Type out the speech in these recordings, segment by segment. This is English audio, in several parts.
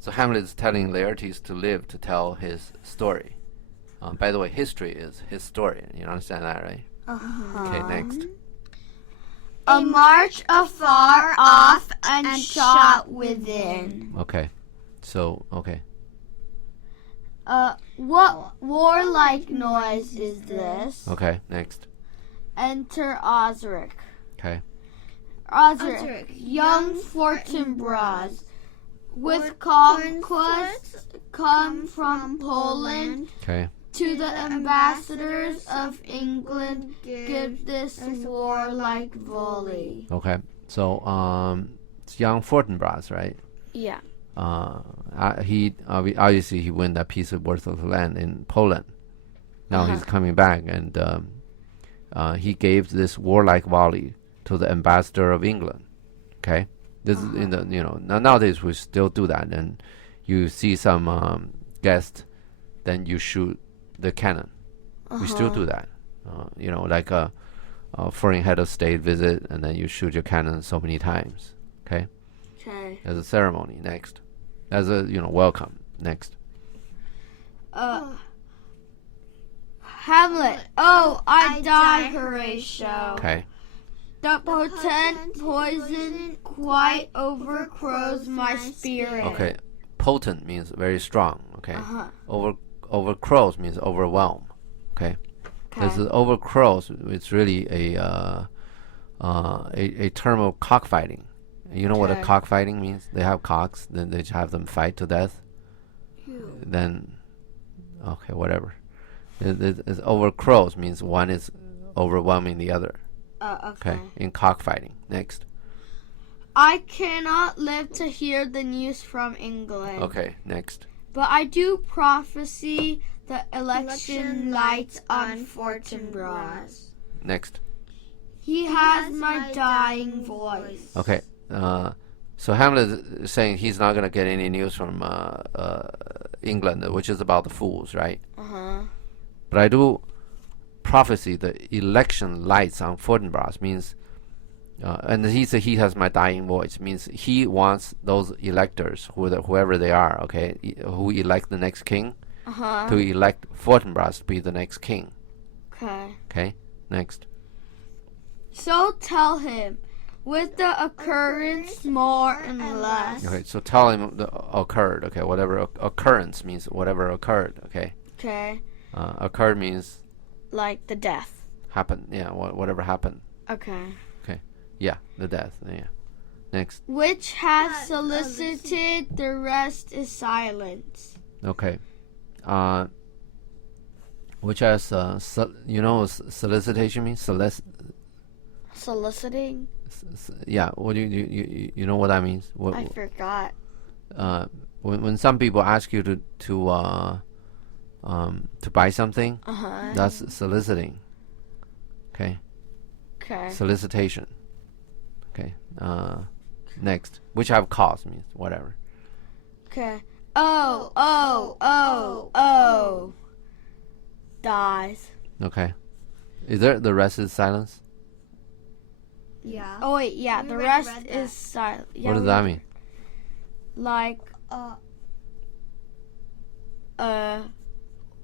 So Hamlet is telling Laertes to live to tell his story. By the way, history is his story. You understand that, right? Okay, next. A march afar off and shot within. Okay. So, okay. What warlike noise is this? Okay, next. Enter Osric. Okay. Osric, young Fortinbras, with conquests come from Poland. Okay. To the ambassadors of England, give this warlike volley. Okay. So, it's young Fortinbras, right? Yeah. He obviously he won that piece of worthless land in Poland. Now he's coming back, and he gave this warlike volley to the ambassador of England. Okay, this is in the nowadays we still do that, and you see some guest, then you shoot the cannon. We still do that. Like a foreign head of state visit, and then you shoot your cannon so many times. Okay. Okay. As a ceremony. Next. As a welcome. Next. Hamlet. Oh, I die, Horatio. Okay. The potent poison quite overcrows my spirit. Okay. Potent means very strong. Okay. Overcrows means overwhelm. Okay. This is overcrows. It's really a term of cockfighting. You know what a cockfighting means? They have cocks, then they have them fight to death. Then, okay, whatever. It's overcrows means one is overwhelming the other. Okay. In cockfighting. Next. I cannot live to hear the news from England. Okay, next. But I do prophesy the election lights on Fortinbras. Next. He has my dying voice. Okay. So Hamlet is saying he's not going to get any news from England, which is about the fools, right? But I do prophesy the election lights on Fortinbras means, and he said he has my dying voice, means he wants those electors, whoever they are, okay, who elect the next king, to elect Fortinbras to be the next king. Okay. Okay, next. So tell him, with the occurrence more and less. Okay, so tell him the occurred. Okay, whatever occurrence means whatever occurred. Okay. Okay. Occurred means like the death. Happened. Yeah, whatever happened. Okay. Okay. Yeah, the death. Yeah. Next. Which has solicited, the rest is silence. Okay. Which has solicitation means soliciting. Yeah. What do you know what that means? I forgot. When some people ask you to buy something, that's soliciting. Okay. Okay. Solicitation. Okay. Next, which have cause means whatever. Okay. Oh. Dies. Okay. Is there the rest is silence? Yeah. Oh wait, yeah. The rest is silent. Yeah, what does that mean? Like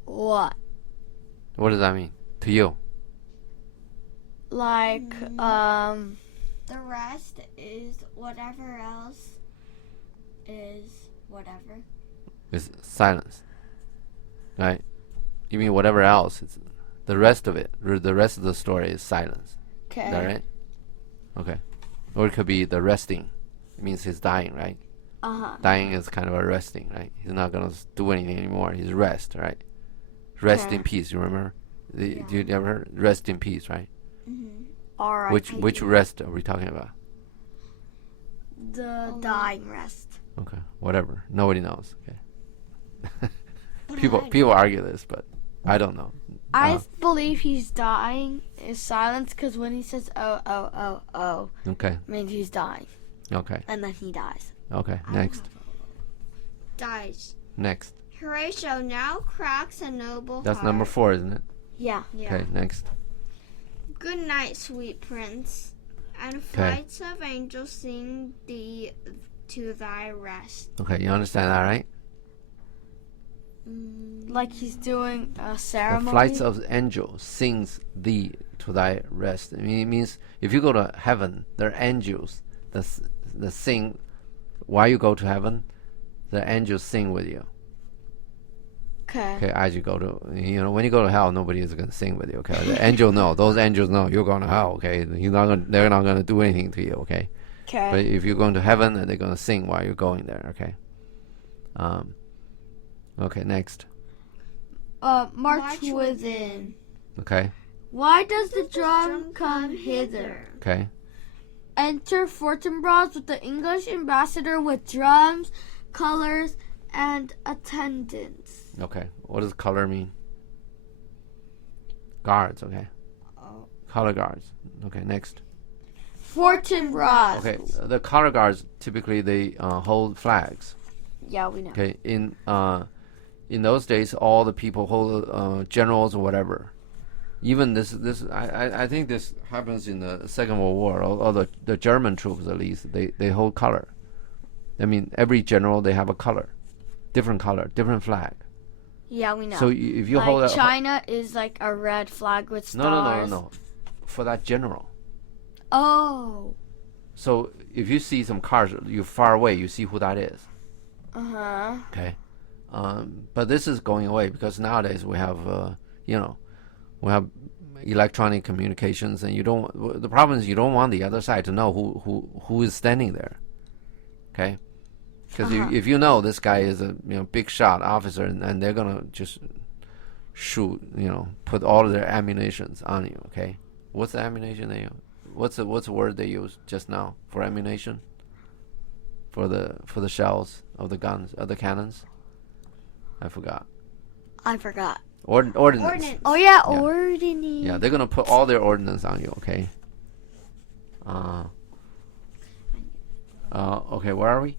what? What does that mean to you? Like the rest is whatever else is whatever. It's silence. Right? You mean whatever else? It's the rest of it. The rest of the story is silence. Okay. Is that right? Okay. Or it could be the resting. It means he's dying, right? Dying is kind of a resting, right? He's not gonna do anything anymore. He's rest, right? Rest in peace. You remember? Do you ever heard rest in peace, right? All right. Which rest are we talking about? The dying rest. Okay, whatever. Nobody knows. Okay. People argue this, but I don't know. I believe he's dying is silence because when he says oh, okay, means he's dying. Okay. And then he dies. Okay. Next. Dies. Next. Horatio now cracks a noble That's heart. number 4, isn't it? Yeah. Okay. Next. Good night, sweet prince. And flights of angels sing thee to thy rest. Okay, you understand that, right? Like he's doing a The ceremony. flights of angels sings thee to thy rest. I mean, it means if you go to heaven, there are angels that sing. While you go to heaven, the angels sing with you. Okay, as you go to, when you go to hell, nobody is going to sing with you. Okay, the angel know. Those angels know you're going to hell. Okay, they're not going to do anything to you. Okay. Okay. But if you're going to heaven, then they're going to sing while you're going there. Okay. Okay. Next. March within. Okay. Why does the drum come hither? Okay. Enter Fortinbras with the English ambassador with drums, colors, and attendants. Okay. What does color mean? Guards. Okay. Color guards. Okay. Next. Fortinbras. Okay. The color guards typically they hold flags. Yeah, we know. Okay. In those days, all the people hold generals or whatever. Even this I think this happens in the Second World War. Or the German troops at least they hold color. I mean, every general they have a color, different flag. Yeah, we know. So if you like hold China is like a red flag with stars. No. For that general. Oh. So if you see some cars, you're far away, you see who that is. Uh-huh. Okay. But this is going away because nowadays we have, we have electronic communications, and the problem is you don't want the other side to know who is standing there. Okay. Because if you know this guy is a big shot officer, and they're gonna just shoot, put all of their ammunitions on you. Okay. What's the ammunition they use? What's the word they use just now for ammunition? For the shells of the guns of the cannons? I forgot. Ordnance. Oh yeah, ordnance. Yeah, they're gonna put all their ordnance on you. Okay. Okay, where are we?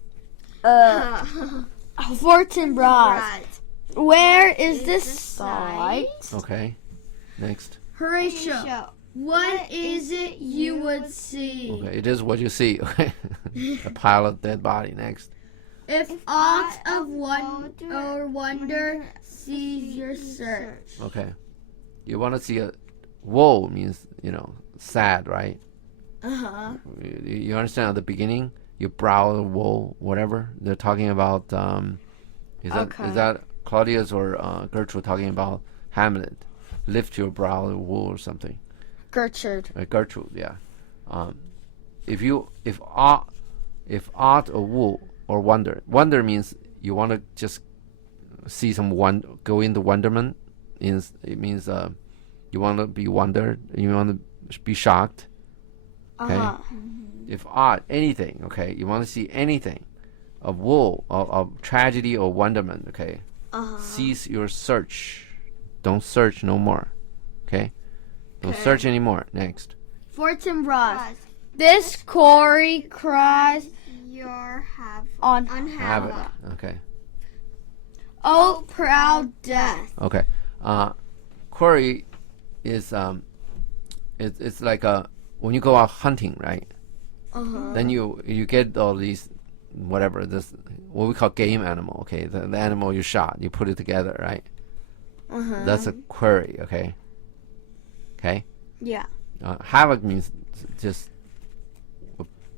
Fortinbras. Where is this site? Okay. Next. Horatio. What is it you would see? Okay, it is what you see. Okay. A pile of dead body. Next. If aught of wonder sees your search. Okay. You want to see a woe means sad, right? Uh-huh. You understand at the beginning, your brow, woe, whatever they're talking about. Is that Claudius or Gertrude talking about Hamlet? Lift your brow, woe, or something. Gertrude. Gertrude, yeah. If aught or woe or wonder means you want to just see go into wonderment. It means you want to be wondered, you want to be shocked. Okay. Uh-huh. If aught, anything, okay, you want to see anything of woe, of tragedy or wonderment, okay. Cease your search. Don't search no more. Okay. Don't search anymore. Next. Fortinbras. This quarry cries Your on Havoc. Okay. Oh, proud death. Okay. Quarry is it's like when you go out hunting, right? Then you get all these what we call game animal. Okay, the animal you shot, you put it together, right? That's a quarry. Okay. Okay. Yeah. Havoc means just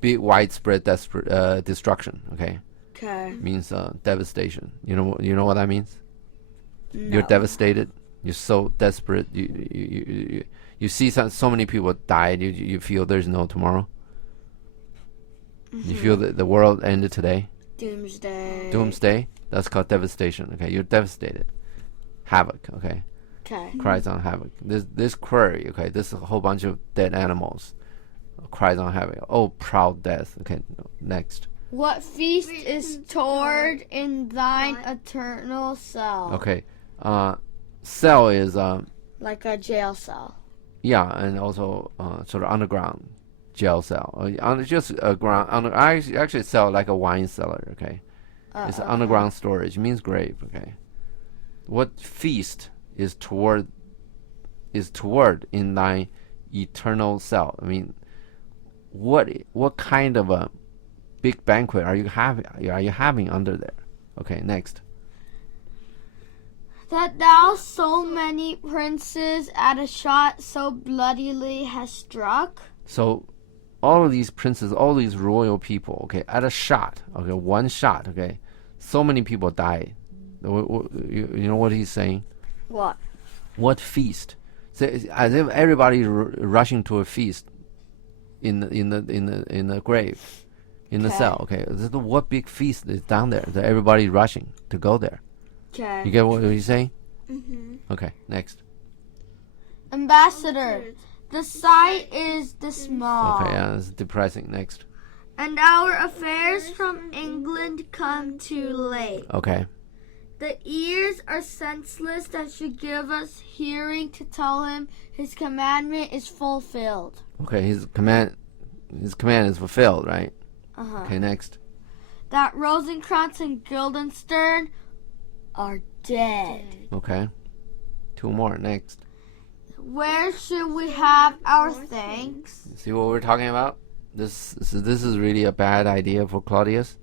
big widespread destruction. Okay. Okay. Means devastation. You know what that means? No. You're devastated. You're so desperate. You see so many people died. You feel there's no tomorrow. You feel that the world ended today. Doomsday. Doomsday. That's called devastation. Okay, you're devastated. Havoc. Okay. Okay. Cries on havoc. This quarry. Okay, this is a whole bunch of dead animals. Cries on havoc. Oh, proud death. Okay, next. What feast is stored in thine eternal cell? Okay, cell is Like a jail cell. yeah, and also sort of underground jail cell. Just a ground. I actually sell like a wine cellar. Okay, it's underground storage. It means grave. Okay, what feast is toward in thy eternal cell? I mean, what kind of a big banquet are you having under there? Okay, next. That thou so many princes at a shot so bloodily has struck. So all of these princes, all these royal people, okay, at a shot, okay, one shot, okay, so many people died. You know what he's saying? What? What feast? So as if everybody rushing to a feast in the grave, in the cell. Okay, what big feast is down there that everybody rushing to go there? Okay. You get what he's saying? Mm-hmm. Okay, next. Ambassador, the sight is dismal. Okay, yeah, it's depressing. Next. And our affairs from England come too late. Okay. The ears are senseless that should give us hearing to tell him his commandment is fulfilled. Okay, his command is fulfilled, right? Okay, next. That Rosencrantz and Guildenstern are dead. Okay. Two more. Next. Where should we have our thanks? See what we're talking about? This is really a bad idea for Claudius.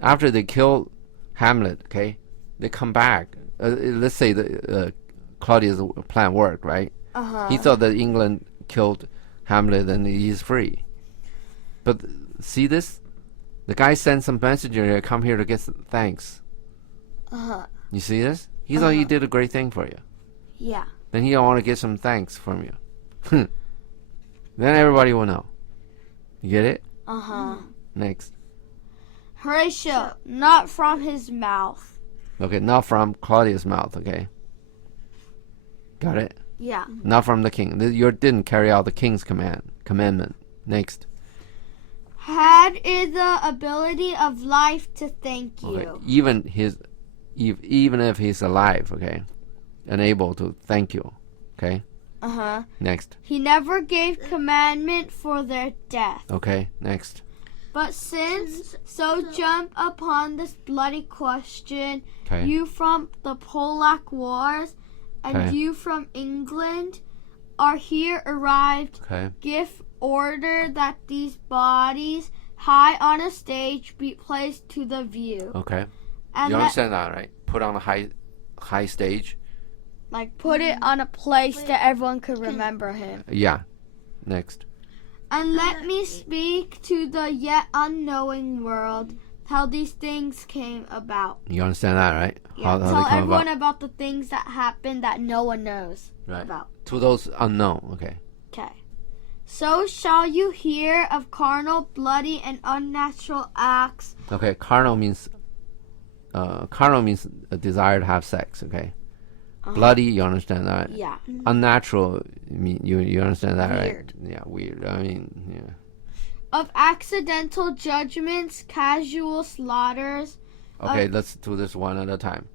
After they kill Hamlet, okay, they come back. Let's say the Claudius' plan worked, right? He thought that England killed Hamlet and he's free. But see this? The guy sent some messenger here, come here to get some thanks. You see this? He thought he did a great thing for you. Yeah. Then he don't want to get some thanks from you. Then everybody will know. You get it? Next. Horatio, not from his mouth. Okay, not from Claudius' mouth, okay? Got it? Yeah. Not from the king. You didn't carry out the king's commandment. Next. Had is the ability of life to thank you. Okay. Even if he's alive, okay? Unable to thank you. Okay? Next. He never gave commandment for their death. Okay, next. But since so jump upon this bloody question, Okay. you from the Polack Wars and Okay. you from England are here arrived, Okay. give order that these bodies high on a stage be placed to the view. Okay. And You let, understand that, right? Put on a high stage. like put it on a place that everyone could remember him. Yeah. Next. And let me speak to the yet unknowing world how these things came about. You understand that, right? Yeah, they tell come everyone about. about the things that happened that no one knows Right. about. To those unknown. Okay. Okay. So shall you hear of carnal, bloody, and unnatural acts. Okay. Carnal means a desire to have sex. Okay. Bloody, you understand that? Yeah. Unnatural, you understand that, Weird. right? Yeah, weird. I mean, yeah. Of accidental judgments, casual slaughters. Okay, let's do this one at a time.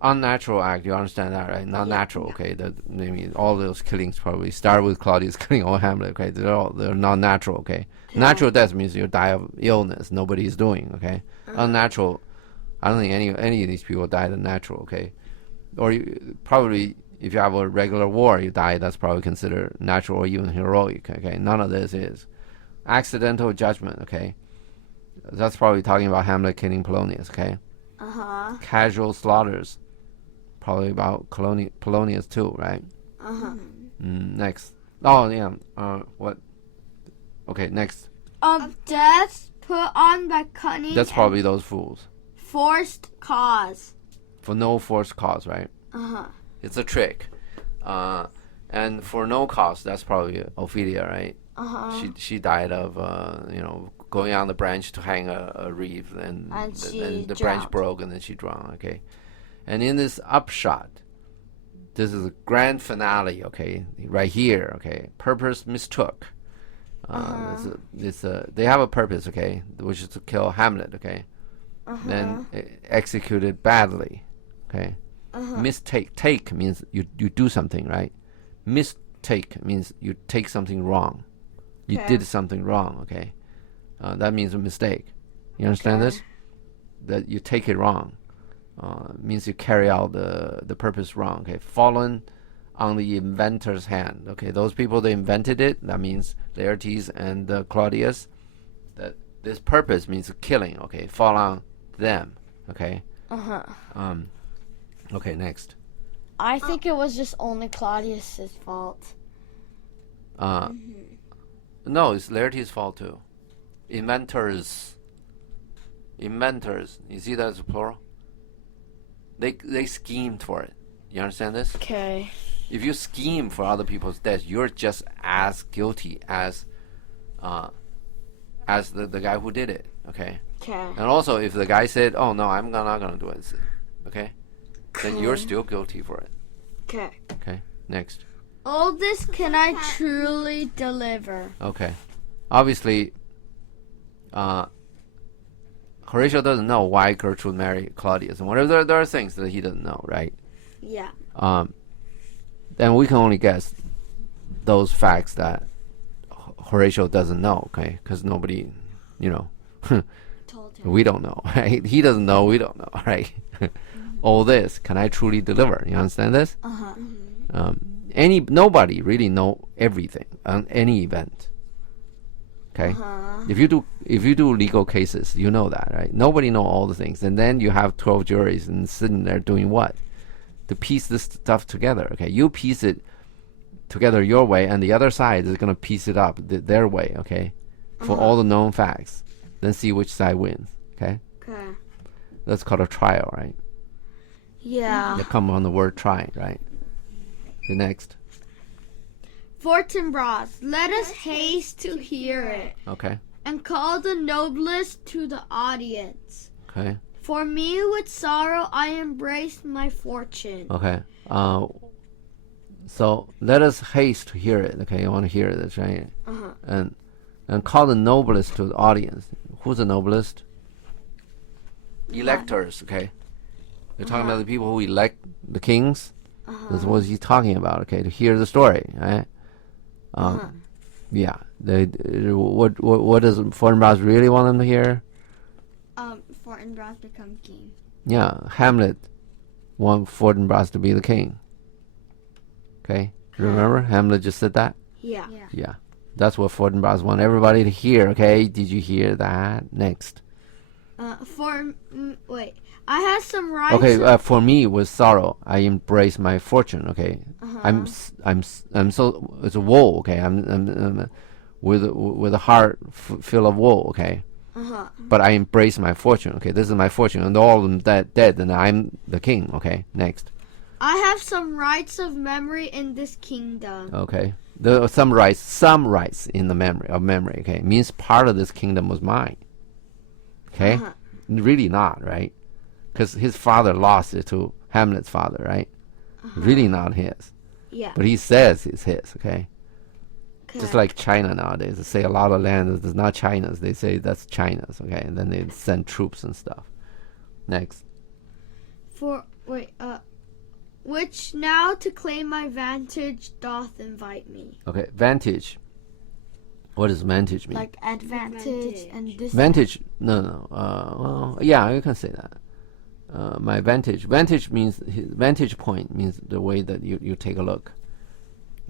Unnatural act, you understand that, right? Not natural, okay? I mean, all those killings probably start with Claudius killing all Hamlet, okay? They're not natural, okay? Natural death means you die of illness, nobody's doing, okay? Unnatural, I don't think any of these people died of natural, okay? Or probably if you have a regular war, you die, that's probably considered natural or even heroic, okay? None of this is. Accidental judgment, okay? That's probably talking about Hamlet killing Polonius, okay? Casual slaughters, probably about Polonius too, right? Next. Oh, yeah. What? Okay, next. Of deaths put on by cunning. That's probably those fools. Forced cause. For no forced cause, right? It's a trick. And for no cause, that's probably Ophelia, right? She died of going on the branch to hang a wreath, and the branch broke, and then she drowned. Okay, and in this upshot, this is a grand finale. Okay, right here. Okay, purpose mistook. They have a purpose. Okay, which is to kill Hamlet. Okay, then executed badly. Okay, mistake. Take means you do something right. Mistake means you take something wrong. You did something wrong, okay? That means a mistake. You understand this? That you take it wrong. Means you carry out the purpose wrong, okay? Fallen on the inventor's hand, okay? Those people, they invented it. That means Laertes and Claudius. That This purpose means killing. Okay, fall on them. Okay. Okay, next. I think it was just only Claudius's fault. No, it's Laertes' fault too. Inventors. You see that as a plural? They schemed for it. You understand this? Okay. If you scheme for other people's death, you're just as guilty as the guy who did it. Okay. Okay. And also, if the guy said, "Oh no, I'm not gonna do it," okay, then you're still guilty for it. Okay. Okay. Next. All this can I truly deliver. Okay. Obviously, Horatio doesn't know why Gertrude married Claudius, and whatever there are things that he doesn't know, right? Yeah. Then we can only guess those facts that Horatio doesn't know, okay? Because nobody, Told him. we don't know, right? He doesn't know, we don't know, right? All this, can I truly deliver? You understand this? Nobody really know everything on any event. Okay, if you do legal cases, you know that, right? Nobody know all the things, and then you have 12 juries and sitting there doing what? To piece this stuff together. Okay, you piece it together your way, and the other side is gonna piece it up their way. Okay, for all the known facts, then see which side wins. Okay, that's called a trial, right? Yeah. They come on the word try, right? The next. Fortinbras, let us haste to hear it, Okay. and call the noblest to the audience. Okay. For me with sorrow I embrace my fortune. Okay. So let us haste to hear it. Okay, you want to hear this, right? And call the noblest to the audience. Who's the noblest? Electors. Okay. You're talking about the people who elect the kings. That's what he's talking about. Okay, to hear the story, right? Yeah. What does Fortinbras really want them to hear? Fortinbras become king. Yeah, Hamlet want Fortinbras to be the king. Okay, remember Hamlet just said that. Yeah. Yeah, that's what Fortinbras want everybody to hear. Okay, did you hear that? Next. Wait. I have some rights. Okay, for me with sorrow, I embrace my fortune. Okay, I'm so it's a woe. Okay, I'm with a heart full of woe. Okay, but I embrace my fortune. Okay, this is my fortune, and all of them dead, and I'm the king. Okay, next. I have some rights of memory in this kingdom. Okay, there are some rights in the memory. Okay, means part of this kingdom was mine. Okay, really not, right? Because his father lost it to Hamlet's father, right? Really not his. Yeah. But he says it's his, okay? Just like China nowadays. They say a lot of land is not China's. They say that's China's, okay? And then they send troops and stuff. Next. Which now to claim my vantage doth invite me. Okay, vantage. What does vantage mean? Like advantage and disadvantage. Vantage, no. Well, yeah, you can say that. My vantage means vantage point means the way that you take a look.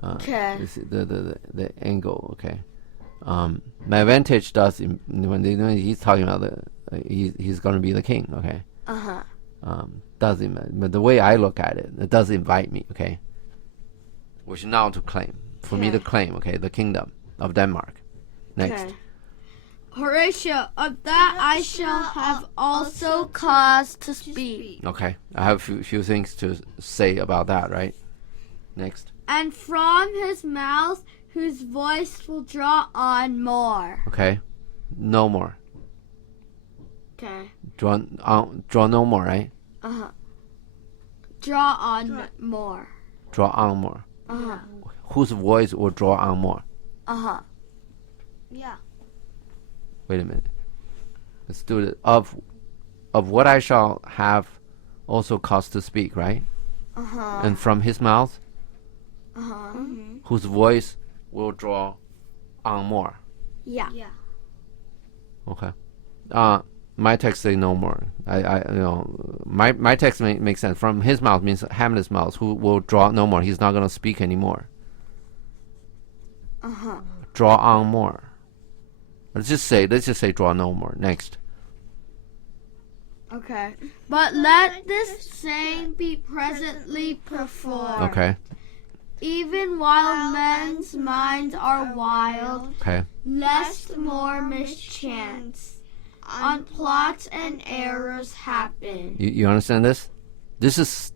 Okay. The angle. Okay. My vantage does when he's talking about he's going to be the king. Okay. Does but the way I look at it, it does invite me. Okay. Which now to claim for me to claim. Okay, the kingdom of Denmark. Next. Okay. Horatio, of that I shall have also cause to speak. Okay, I have a few things to say about that, right? Next. And from his mouth, whose voice will draw on more. Okay, no more. Okay. Draw no more, right? Draw on more. Draw on more. Whose voice will draw on more? Yeah. Wait a minute. Let's do it. Of what I shall have also cause to speak, right? And from his mouth, whose voice will draw on more. Yeah. Okay. My text say no more. My text makes sense. From his mouth means Hamlet's mouth, who will draw no more. He's not going to speak anymore. Draw on more. Let's just say draw no more. Next. Okay. But let this saying be presently performed. Okay. Even while men's minds are wild, Okay. lest more mischance on plots and errors happen. You understand this? This is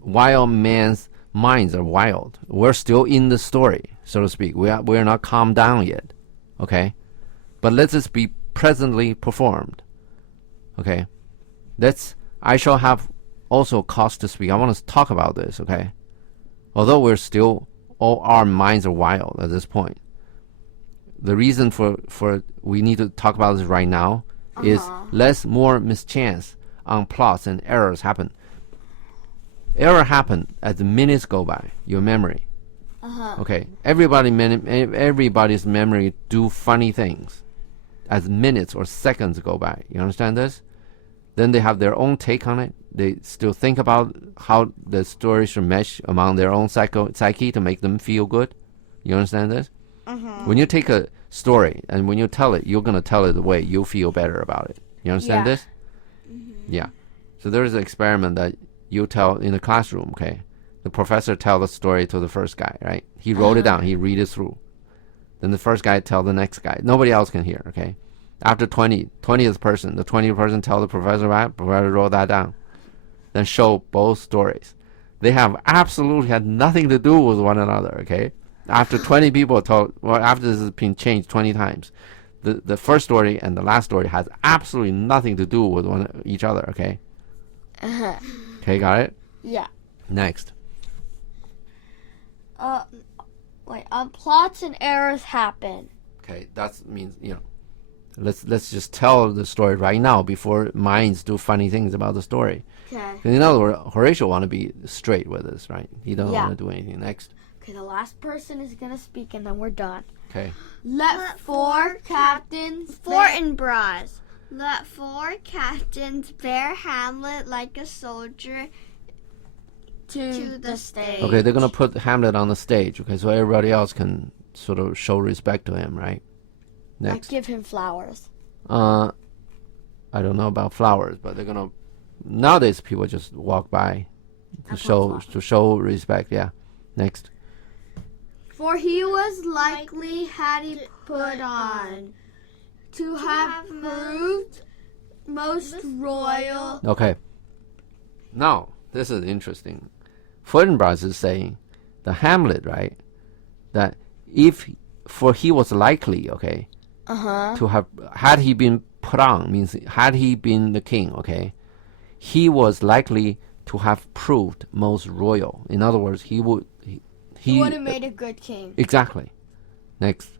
while man's minds are wild. We're still in the story, so to speak. We're not calmed down yet. Okay? But let this be presently performed. Okay? I shall have also cause to speak. I want to talk about this, okay? Although we're still, all our minds are wild at this point. The reason for we need to talk about this right now is less more mischance on plots and errors happen. Error happen as the minutes go by, your memory. Okay, everybody's memory do funny things as minutes or seconds go by. You understand this? Then they have their own take on it. They still think about how the story should mesh among their own psyche to make them feel good. You understand this? When you take a story and when you tell it, you're going to tell it the way you feel better about it. You understand this? Yeah. So there's an experiment that you tell in the classroom, okay? The professor tell the story to the first guy, right? He wrote it down. He read it through. Then the first guy tell the next guy. Nobody else can hear, okay? After 20th person, the 20th person tell the professor, right? Professor wrote that down. Then show both stories. They have absolutely had nothing to do with one another, okay? After 20 people told, after this has been changed 20 times, the first story and the last story has absolutely nothing to do with each other, okay? Okay, got it? Yeah. Next. Plots and errors happen. Okay, that means, let's just tell the story right now before minds do funny things about the story. Okay. In other words, Horatio want to be straight with us, right? He doesn't want to do anything. Next. Okay, the last person is going to speak and then we're done. Okay. Let four captains... Let four captains bear Hamlet like a soldier to the stage. Okay, they're going to put Hamlet on the stage, okay, so everybody else can sort of show respect to him, right? Next. Give him flowers. I don't know about flowers, but they're going to... Nowadays, people just walk by to show respect, yeah. Next. For he was likely, had he put on, to have proved most royal. Okay. Now, this is interesting. Fortinbras is saying the Hamlet, right? That for he was likely, okay, to have, had he been put on, means had he been the king, okay, he was likely to have proved most royal. In other words, he would have made a good king. Exactly. Next.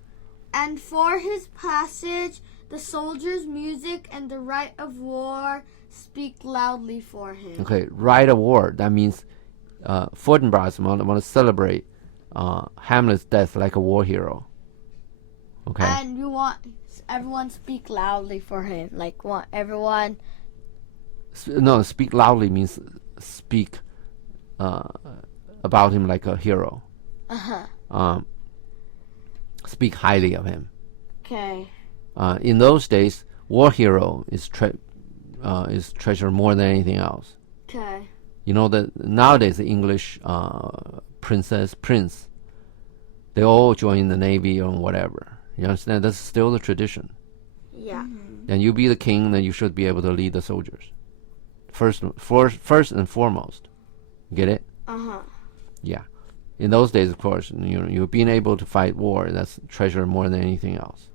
And for his passage, the soldiers' music and the rite of war speak loudly for him. Okay, rite of war. That means Fortinbras want to celebrate Hamlet's death like a war hero. Okay. And you want everyone speak loudly for him. Like, want everyone... No, speak loudly means speak about him like a hero. Speak highly of him. Okay. In those days, war hero is treasured more than anything else. Okay. You know that nowadays the English prince, they all join the navy or whatever. You understand? That's still the tradition. Yeah. And you be the king, then you should be able to lead the soldiers. First and foremost. Get it? Yeah. In those days, of course, you being able to fight war, that's treasure more than anything else.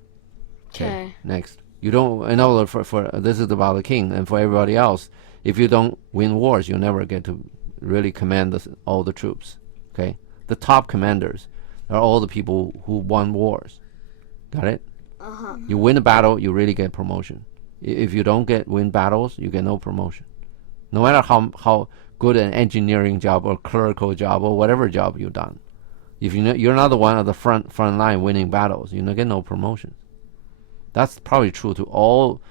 Okay. Next. You don't, in other words, for this is about the king, and for everybody else, if you don't win wars, you never get to really command all the troops. Okay? The top commanders are all the people who won wars. Got it? You win a battle, you really get promotion. If you don't win battles, you get no promotion. No matter how good an engineering job or clerical job or whatever job you've done, if you're not the one at the front line winning battles, you get no promotion. That's probably true to all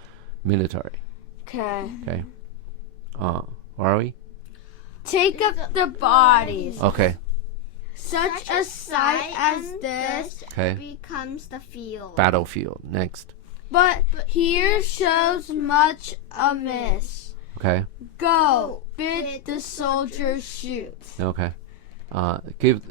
military. Okay. Okay. Where are we? Take up the bodies. Okay. Such a sight as this Okay. becomes the field. Battlefield. Next. but here shows much amiss. Okay. Go, bid the soldiers shoot. Okay.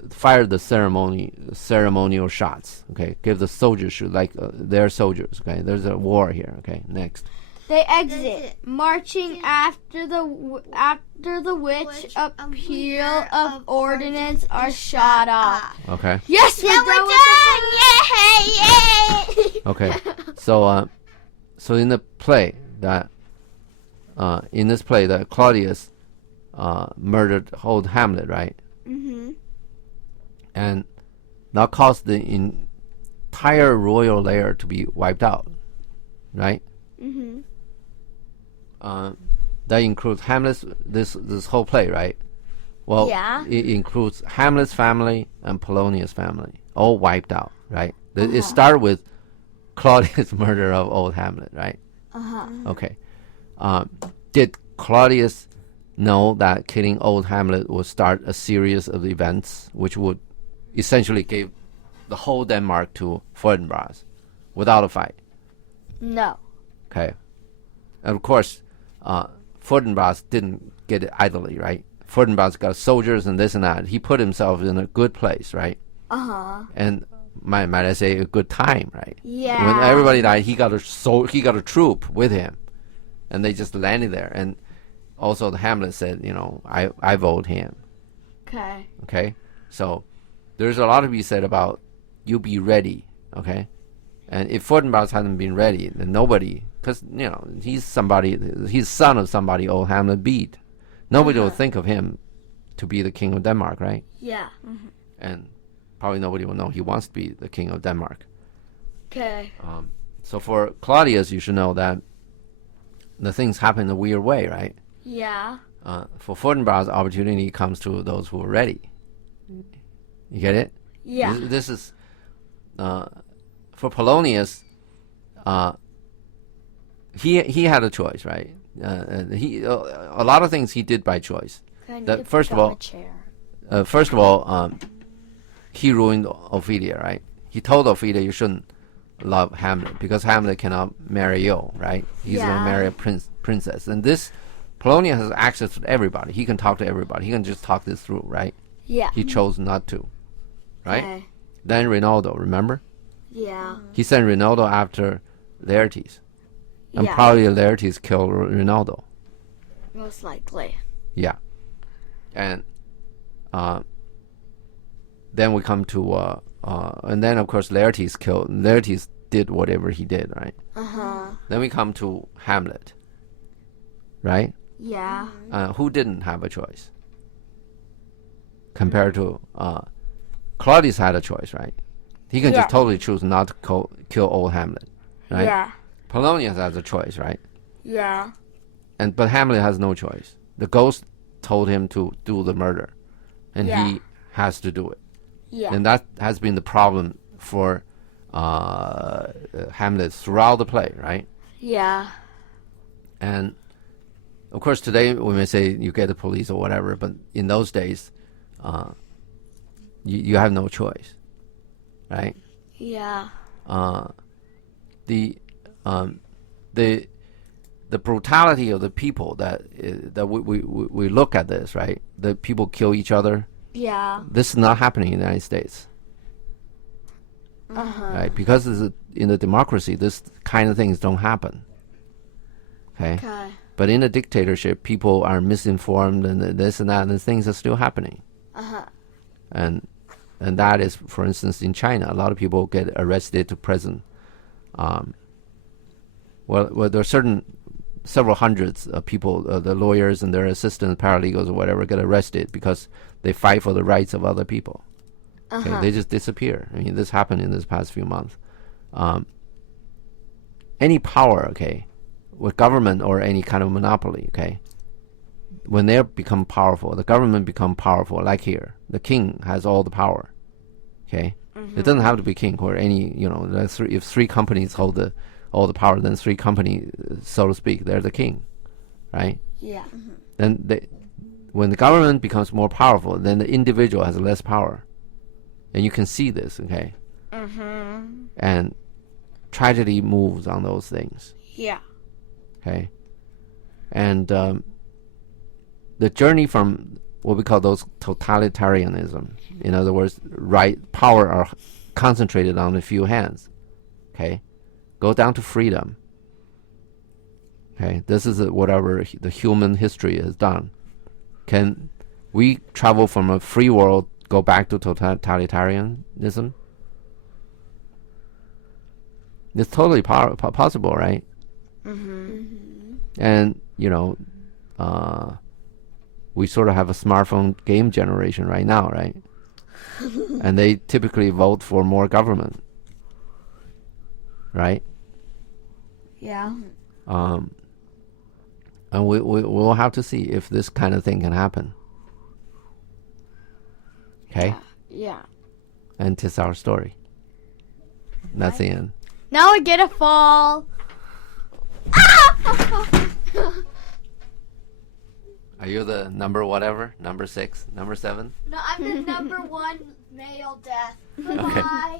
Fire the ceremonial shots. Okay. Give the soldiers shoot like they're soldiers. Okay. There's a war here. Okay. Next. They exit, marching after the which a peal of ordnance are shot off. Okay. Yes, Yeah, we're done! Yay! Yay! Okay. So in the play that Claudius murdered old Hamlet, right? Mm-hmm. And that caused the entire royal layer to be wiped out, right? Mm-hmm. That includes Hamlet's this whole play, right? Well, Yeah. it includes Hamlet's family and Polonius' family, all wiped out, right? It started with Claudius' murder of old Hamlet, right? Okay. Did Claudius know that killing old Hamlet would start a series of events which would essentially give the whole Denmark to Fortinbras without a fight? No. Okay. And of course, Fortinbras didn't get it idly, right? Fortinbras got soldiers and this and that. He put himself in a good place, right? And might I say a good time, right? Yeah. When everybody died, he got a troop with him, and they just landed there. And also, the Hamlet said, I vote him. Okay. Okay, so there's a lot to be said about you be ready. Okay, and if Fortinbras hadn't been ready, then nobody, because he's son of somebody old Hamlet beat. Nobody will think of him to be the king of Denmark, right? Yeah. And probably nobody will know he wants to be the king of Denmark. Okay. So for Claudius, you should know that the things happen in a weird way, right? Yeah. For Fortinbras, opportunity comes to those who are ready. You get it? Yeah. This is for Polonius. He had a choice, right? A lot of things he did by choice. First of all, he ruined Ophelia, right? He told Ophelia you shouldn't love Hamlet because Hamlet cannot marry you, right? He's going to marry a princess, and this Polonius has access to everybody. He can talk to everybody. He can just talk this through, right? Yeah. He chose not to, right? Okay. Then Rinaldo, remember? Yeah. He sent Rinaldo after Laertes. And Yeah. probably Laertes killed Rinaldo. Most likely. Yeah. And then we come to and then of course Laertes did whatever he did, right? Then we come to Hamlet, right? Yeah. Who didn't have a choice compared to Claudius had a choice, right? He can just totally choose not to kill old Hamlet, right? Yeah. Polonius has a choice, right? Yeah. But Hamlet has no choice. The ghost told him to do the murder, and he has to do it. Yeah. And that has been the problem for Hamlet throughout the play, right? Yeah. And of course, today we may say you get the police or whatever, but in those days, you have no choice, right? Yeah. The brutality of the people that we look at this, right? The people kill each other. Yeah. This is not happening in the United States, right? Because in the democracy, this kind of things don't happen. Okay. Okay. But in a dictatorship, people are misinformed, and this and that, and things are still happening. And that is, for instance, in China, a lot of people get arrested to prison. Well, there are several hundreds of people, the lawyers and their assistants, paralegals, or whatever, get arrested because they fight for the rights of other people. Okay, they just disappear. I mean, this happened in this past few months. Any power, okay, with government or any kind of monopoly, okay, when they become powerful, the government become powerful. Like here, the king has all the power. Okay, it doesn't have to be king or any. If three companies hold all the power, then three companies, so to speak, they're the king, right? Yeah. Then when the government becomes more powerful, then the individual has less power. And you can see this, okay? Mm-hmm. And tragedy moves on those things, Yeah. okay? And the journey from what we call those totalitarianism, in other words, power are concentrated on a few hands, okay? Go down to freedom, okay? This is whatever the human history has done. Can we travel from a free world, go back to totalitarianism? It's totally possible, right? Mm-hmm. And, we sort of have a smartphone game generation right now, right? And they typically vote for more government, right? Yeah. And we'll have to see if this kind of thing can happen. Okay? Yeah. And it's our story. That's the end. Now I get a fall. Are you the number whatever? Number 6? Number 7? No, I'm the number 1 male death. Okay. Bye.